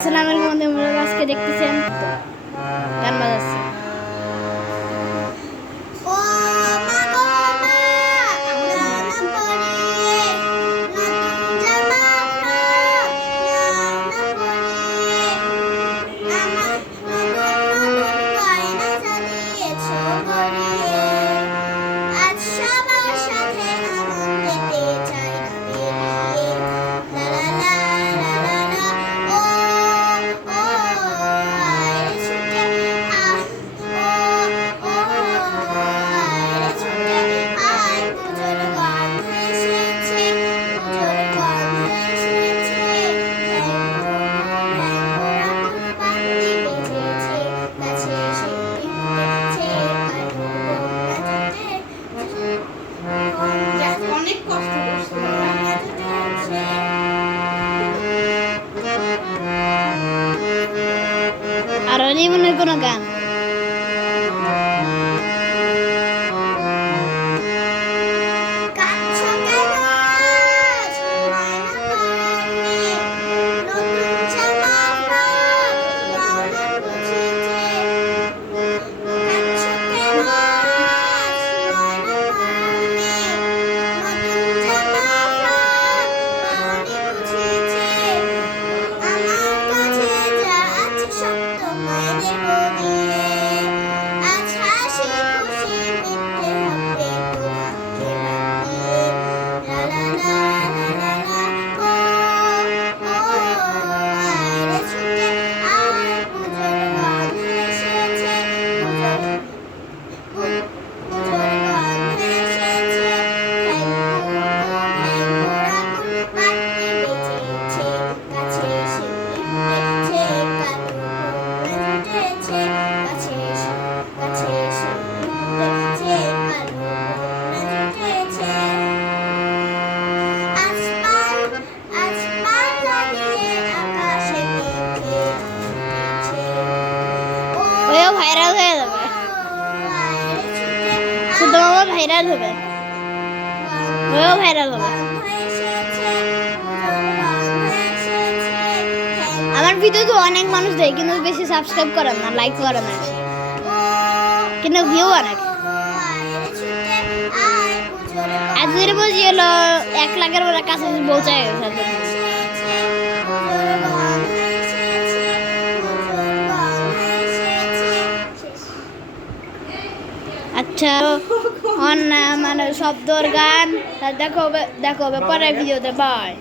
আসসালামু আলাইকুম বন্ধুরা, আজকে দেখতেছেন গান বাজাচ্ছে। অনেক কষ্ট করছে আর জীবনের কোনো গান ওইও ভাইরাল হয়ে যাবে, শুধু মামা ভাইরাল হবে, ওইও ভাইরাল হবে। আমার ভিডিও তো অনেক মানুষ দেখে কিন্তু বেশি সাবস্ক্রাইব করে না, লাইক করে না, কিন্তু ভিউ অনেক। আজকের বলছি হলো 1 লাখের কাছে পৌঁছায় গেছে। আচ্ছা, মানে শব্দর গান দেখো দেখো পরের ভিডিওতে, বাই।